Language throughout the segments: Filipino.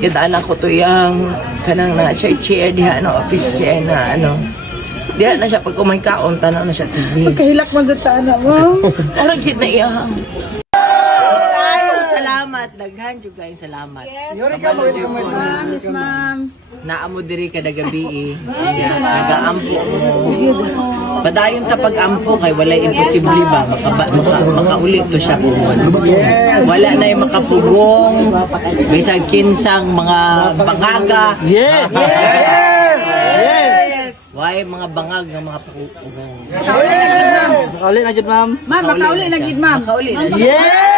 Kita anak ko to yung kanang na siya chair diha no office siya na ano. Diha na siya pag umay kaon tanaw na siya TV. Kahilak mo sa tana mo. Ora gid na iya. Salamat, daghan jud kay salamat. Yuri ka mo, ma'am. Yes, ma'am. Naamo diri kada gabi nagaampo padayon ta pag-ampo kay walay imposible ba makauli to siya kung wala na yung makapugong bisag kinsang mga bangaga. Yes! Why mga bangag ng mga pugong. Makauli na dyan, ma'am. Ma'am, makauli na gid, ma'am. Makauli na siya. Yes!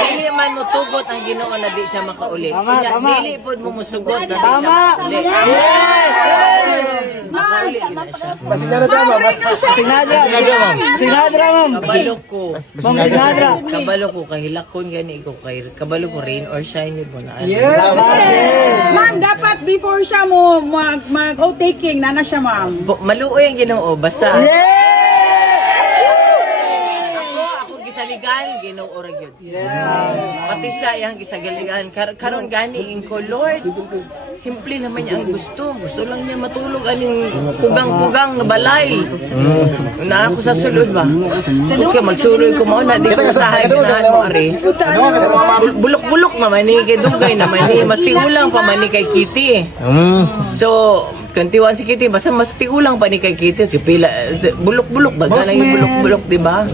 Dili man mo tugot ang Ginoo na di siya makauli. Tama, Kunya, tama. dili pod mo musugot na di siya Tama. makauli. Yes! Makauli na siya. Signadra, ma'am. Kabalo ko. Ma'am, signadra. Kabalo ko kahilakon gani ko kay kabalo ko rain or shine yun mo na. Ma'am, dapat before siya mo mag-taking, nana siya, ma'am. Maluoy ang Ginoo basta. Ako gisaligan Ginoo ra gyud. Pati siya yang gisagaligan karon gani ingko Lord. Simple naman niya ang gusto. Gusto lang niya matulog aning kugang-kugang na balay. Na ako sa sulod ba? Okay, magsulod ko mao na di ko usahay ganahan mo ari. Bulok-bulok naman ni kay dugay naman ni mas tiulang pa man ni kay Kitty. So, kantiwan si Kitty basta mas tiulang pa ni kay Kitty si pila bulok-bulok daga na yung bulok-bulok di ba?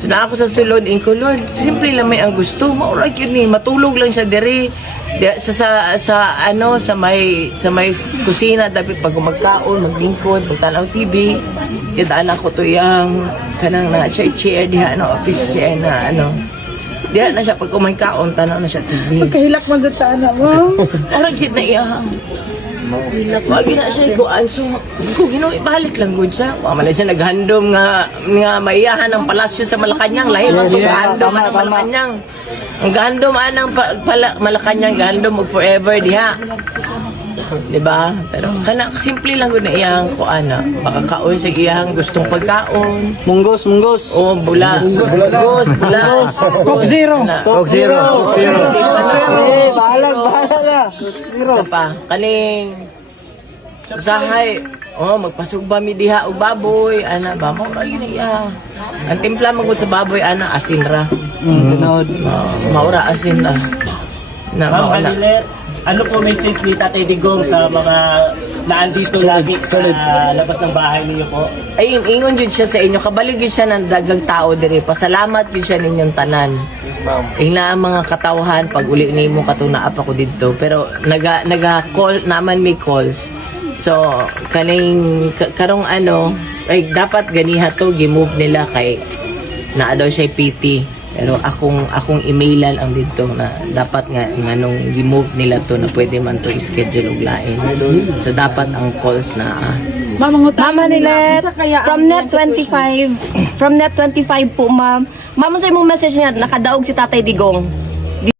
So na ako sa sulod ingko Lord, simple lang may ang gusto. Maura yun ni matulog lang siya diri sa may kusina dapat pag magkaon maglingkod magtanaw TV. Kita anak ko to yung kanang na siya chair diha no office siya na ano. Diha na siya pag umay kaon tanaw na siya TV. Kahilak mo sa tana mo. Ora gid na iya. Wagi na siya ko so ko Ginoo ibalik lang gud siya. Wa man siya naghandom nga maiyahan ng palasyo sa Malacañang lahi man ko handom ang Malacañang. Ang gandom anang Malacañang gandom og forever diha. Diba? Pero kana simple lang gud na iyang ko ana. Makakaon sa iyang gustong pagkaon. Munggos. O bulas. Bulas. Coke Zero. Coke Zero. Bahalag ka. Zero. Isa pa, kaning usahay, magpasugba mi diha og baboy, ana ba mo ra yun iya. Ang timpla magud sa baboy ana asin ra. Maura asin ra. Na Ma'am mauna. Halilet, ano po message ni Tatay Digong sa mga naandito lagi sa labas ng bahay niyo po? Ay, ingon jud siya sa inyo, kabalig jud siya ng dagang tao diri. Pasalamat jud siya ninyong tanan. Ina ang mga katawhan pag uli nimo katuna apa ko didto, pero naga-call naman may calls. So, kaning karong ano, ay dapat ganiha to gi-move nila kay naa daw siya PT. Pero akong emailan ang dito na dapat nga nganong gi-move nila to na pwede man to i-schedule og lain. So dapat ang calls na Mama nila from Net25 po, ma'am. Ma'am, sa imong message niya nakadaog si Tatay Digong.